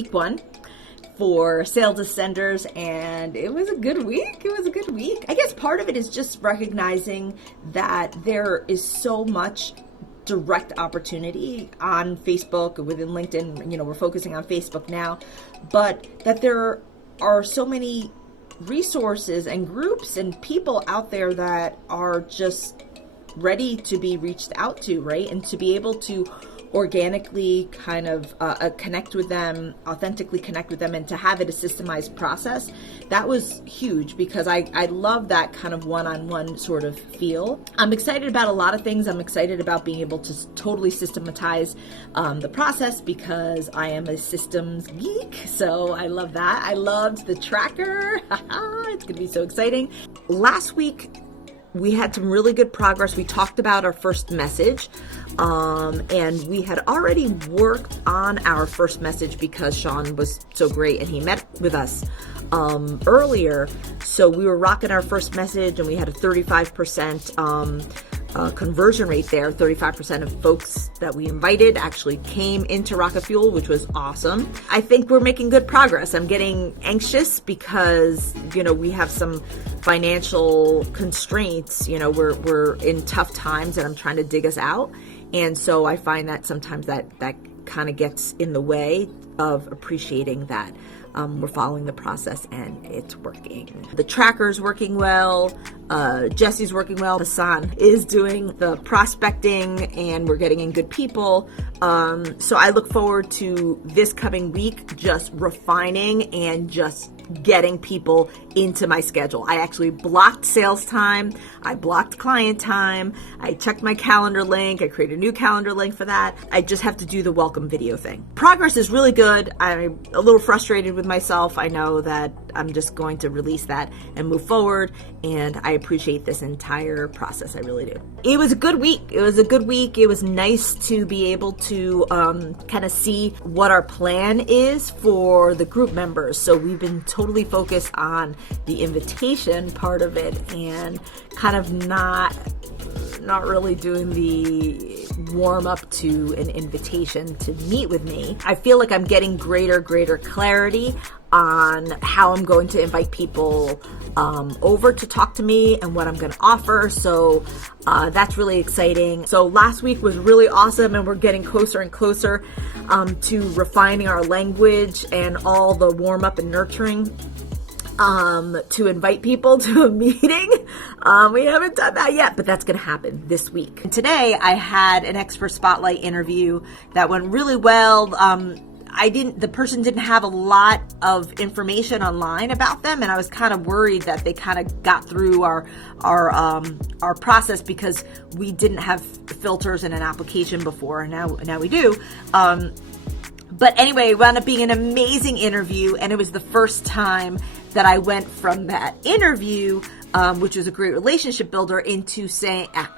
week 1 for sales ascenders, and it was a good week. I guess part of it is just recognizing that there is so much direct opportunity on Facebook, within LinkedIn. We're focusing on Facebook now, but that there are so many resources and groups and people out there that are just ready to be reached out to, right? And to be able to organically kind of connect with them, authentically connect with them, and to have it a systemized process, that was huge, because I love that kind of one-on-one sort of feel. I'm excited about a lot of things. I'm excited about being able to totally systematize the process, because I am a systems geek, so I love that. I loved the tracker. It's gonna be so exciting. Last week, we had some really good progress. We talked about our first message, and we had already worked on our first message because Sean was so great and he met with us earlier. So we were rocking our first message, and we had a 35% conversion rate there. 35% of folks that we invited actually came into Rocket Fuel, which was awesome. I think we're making good progress. I'm getting anxious because, we have some financial constraints. We're in tough times, and I'm trying to dig us out. And so I find that sometimes that kind of gets in the way of appreciating that we're following the process and it's working. The tracker's working well. Jesse's working well. Hassan is doing the prospecting, and we're getting in good people. So I look forward to this coming week, just refining and just getting people into my schedule. I actually blocked sales time. I blocked client time. I checked my calendar link. I created a new calendar link for that. I just have to do the welcome video thing. Progress is really good. I'm a little frustrated with myself. I know that I'm just going to release that and move forward, and I appreciate this entire process. I really do. It was a good week. It was nice to be able to kind of see what our plan is for the group members. So we've been totally focused on the invitation part of it, and kind of not really doing the warm up to an invitation to meet with me. I feel like I'm getting greater clarity on how I'm going to invite people over to talk to me and what I'm going to offer. So that's really exciting. So last week was really awesome, and we're getting closer and closer to refining our language and all the warm up and nurturing to invite people to a meeting. We haven't done that yet, but that's going to happen this week. And today I had an expert spotlight interview that went really well. The person didn't have a lot of information online about them, and I was kind of worried that they kind of got through our process because we didn't have filters in an application before, and now we do. But anyway, it wound up being an amazing interview, and it was the first time that I went from that interview, which was a great relationship builder, into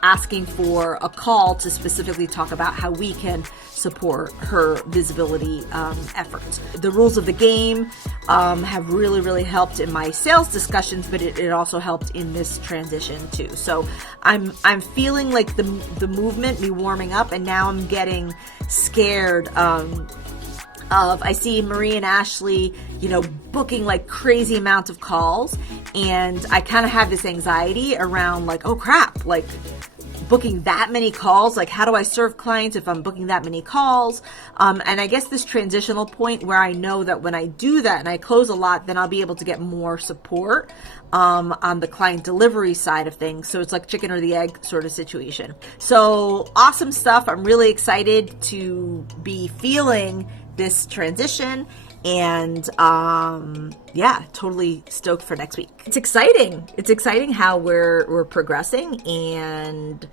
asking for a call to specifically talk about how we can support her visibility efforts. The rules of the game have really helped in my sales discussions, but it also helped in this transition too. So I'm feeling like the movement, me warming up, and now I'm getting scared I see Marie and Ashley, booking like crazy amounts of calls, and I kind of have this anxiety around like, oh crap, like booking that many calls, like how do I serve clients if I'm booking that many calls? And I guess this transitional point where I know that when I do that and I close a lot, then I'll be able to get more support on the client delivery side of things. So it's like chicken or the egg sort of situation. So awesome stuff. I'm really excited to be feeling this transition, and totally stoked for next week. It's exciting how we're progressing, and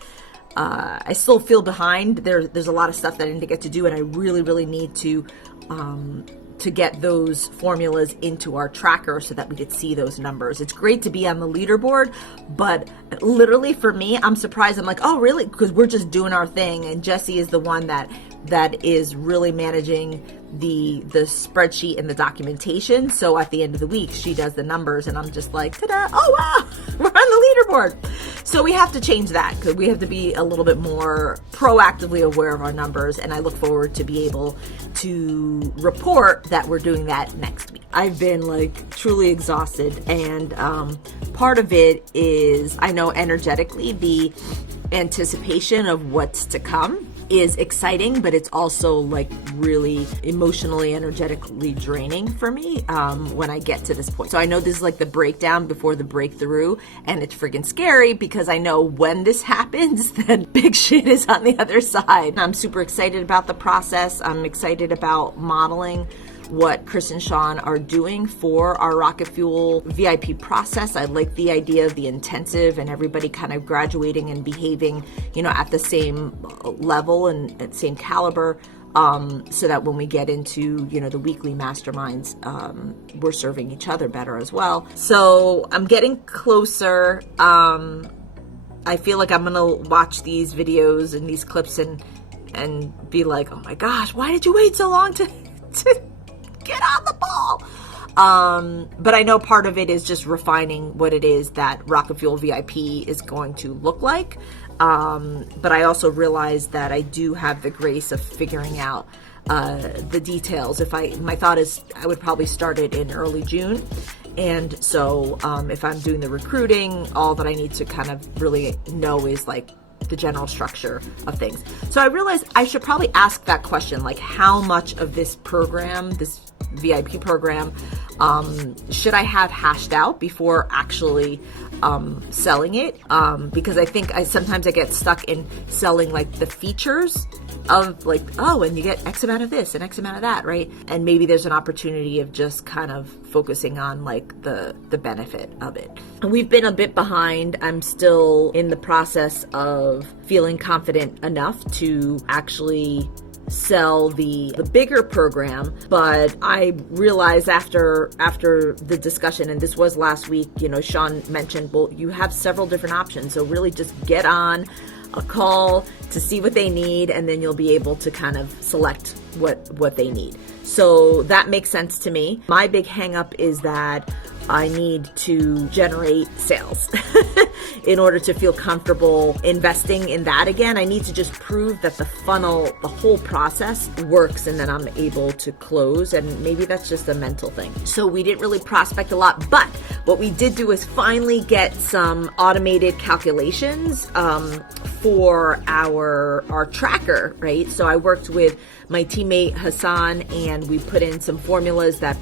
I still feel behind. There's a lot of stuff that I need to get to do, and I really need to get those formulas into our tracker so that we could see those numbers. It's great to be on the leaderboard, but literally for me, I'm surprised. I'm like, oh really? Because we're just doing our thing, and Jesse is the one that is really managing the spreadsheet and the documentation. So at the end of the week, she does the numbers and I'm just like, ta-da, oh wow, we're on the leaderboard. So we have to change that because we have to be a little bit more proactively aware of our numbers. And I look forward to be able to report that we're doing that next week. I've been like truly exhausted, and part of it is, I know energetically the anticipation of what's to come is exciting, but it's also like really emotionally, energetically draining for me when I get to this point. So I know this is like the breakdown before the breakthrough, and it's freaking scary because I know when this happens, then big shit is on the other side. I'm super excited about the process. I'm excited about modeling what Chris and Sean are doing for our Rocket Fuel VIP process. I like the idea of the intensive and everybody kind of graduating and behaving, you know, at the same level and at same caliber, so that when we get into, you know, the weekly masterminds, we're serving each other better as well. So I'm getting closer. I feel like I'm gonna watch these videos and these clips and be like, oh my gosh, why did you wait so long to get on the ball? But I know part of it is just refining what it is that Rocket Fuel VIP is going to look like. But I also realize that I do have the grace of figuring out the details. My thought is I would probably start it in early June. And so if I'm doing the recruiting, all that I need to kind of really know is like the general structure of things. So I realized I should probably ask that question, like how much of this program, this VIP program, should I have hashed out before actually selling it? Because I think sometimes I get stuck in selling like the features of like, oh, and you get X amount of this and X amount of that, right? And maybe there's an opportunity of just kind of focusing on like the benefit of it. And we've been a bit behind. I'm still in the process of feeling confident enough to actually sell the bigger program, but I realized after the discussion, and this was last week, you know, Sean mentioned, well, you have several different options, so really just get on a call to see what they need, and then you'll be able to kind of select what they need. So that makes sense to me. My big hang up is that I need to generate sales in order to feel comfortable investing in that again. I need to just prove that the funnel, the whole process works, and then I'm able to close. And maybe that's just a mental thing. So we didn't really prospect a lot, but what we did do is finally get some automated calculations for our tracker, right? So I worked with my teammate Hassan, and we put in some formulas that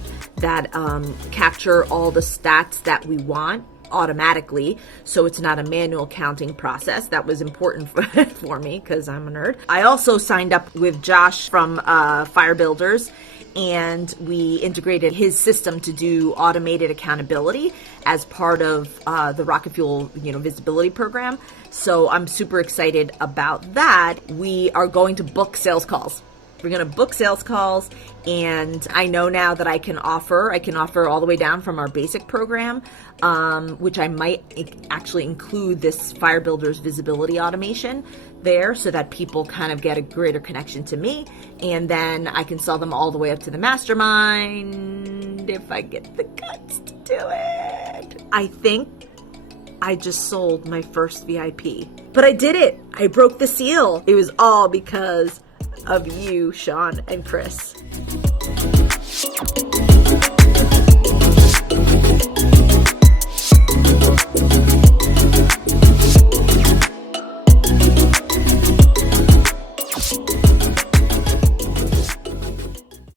capture all the stats that we want automatically, so it's not a manual counting process. That was important for me because I'm a nerd. I also signed up with Josh from Fire Builders, and we integrated his system to do automated accountability as part of the Rocket Fuel, you know, visibility program. So I'm super excited about that. We are going to book sales calls. We're going to book sales calls, and I know now that I can offer all the way down from our basic program, which I might actually include this Fire Builders visibility automation there so that people kind of get a greater connection to me, and then I can sell them all the way up to the mastermind if I get the guts to do it. I think I just sold my first VIP, but I did it. I broke the seal. It was all because of you, Sean and Chris.